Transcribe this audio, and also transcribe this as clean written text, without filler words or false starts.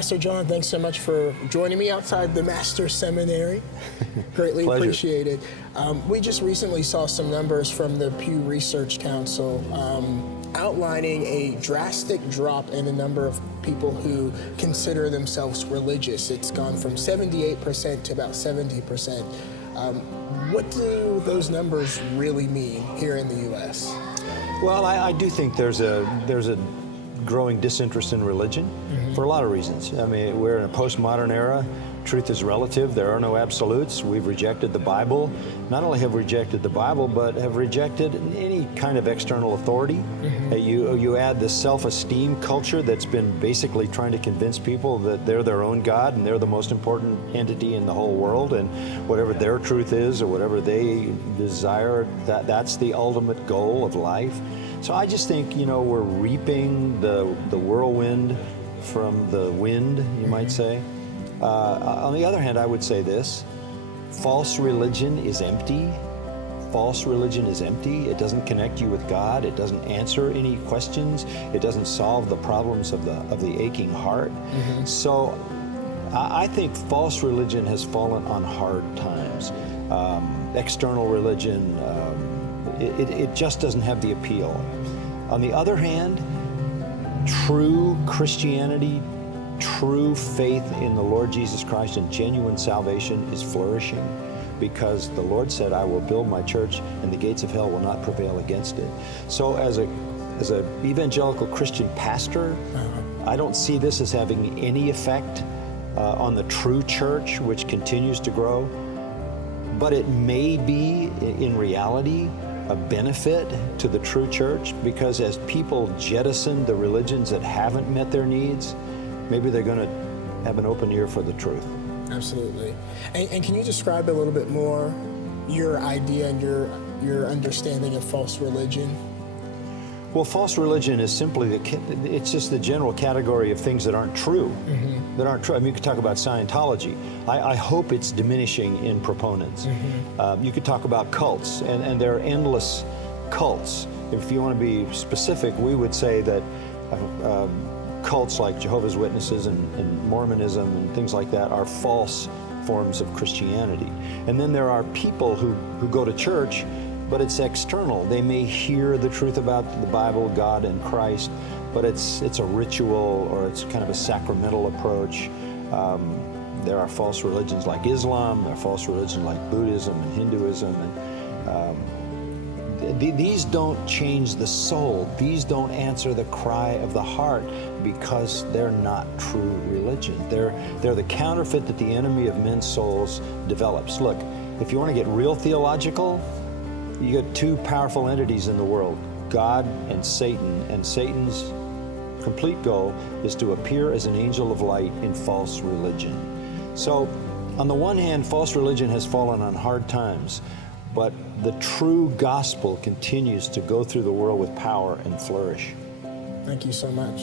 Pastor John, thanks so much for joining me outside the Master's Seminary. Greatly appreciated. We just recently saw some numbers from the Pew Research Council outlining a drastic drop in the number of people who consider themselves religious. It's gone from 78% to about 70%. What do those numbers really mean here in the U.S.? Well, I do think there's a growing disinterest in religion for a lot of reasons. I mean, we're in a postmodern era. Truth is relative. There are no absolutes. We've rejected the Bible. Not only have we rejected the Bible, but have rejected any kind of external authority. You add this self-esteem culture that's been basically trying to convince people that they're their own God and they're the most important entity in the whole world, and whatever their truth is or whatever they desire, that's the ultimate goal of life. So I just think, we're reaping the whirlwind from the wind, you might say. On the other hand, I would say this: false religion is empty. False religion is empty. It doesn't connect you with God. It doesn't answer any questions. It doesn't solve the problems of the aching heart. So I think false religion has fallen on hard times. External religion, it just doesn't have the appeal. On the other hand, true Christianity, true faith in the Lord Jesus Christ and genuine salvation is flourishing, because the Lord said, I will build my church and the gates of hell will not prevail against it. So as a evangelical Christian pastor, I don't see this as having any effect on the true church, which continues to grow. But it may be, in reality, a benefit to the true church, because as people jettison the religions that haven't met their needs, maybe they're going to have an open ear for the truth. Absolutely. And can you describe a little bit more your idea and your understanding of false religion? Well, false religion is simply it's just the general category of things that aren't true. That aren't true. I mean, you could talk about Scientology. I hope it's diminishing in proponents. You could talk about cults, and there are endless cults. If you want to be specific, we would say that cults like Jehovah's Witnesses and Mormonism and things like that are false forms of Christianity. And then there are people who go to church, but it's external. They may hear the truth about the Bible, God, and Christ, but it's a ritual, or it's kind of a sacramental approach. There are false religions like Islam, there are false religions like Buddhism and Hinduism, and these don't change the soul. These don't answer the cry of the heart, because they're not true religion. They're the counterfeit that the enemy of men's souls develops. Look, if you want to get real theological, you got two powerful entities in the world, God and Satan's complete goal is to appear as an angel of light in false religion. So, on the one hand, false religion has fallen on hard times, but the true gospel continues to go through the world with power and flourish. Thank you so much.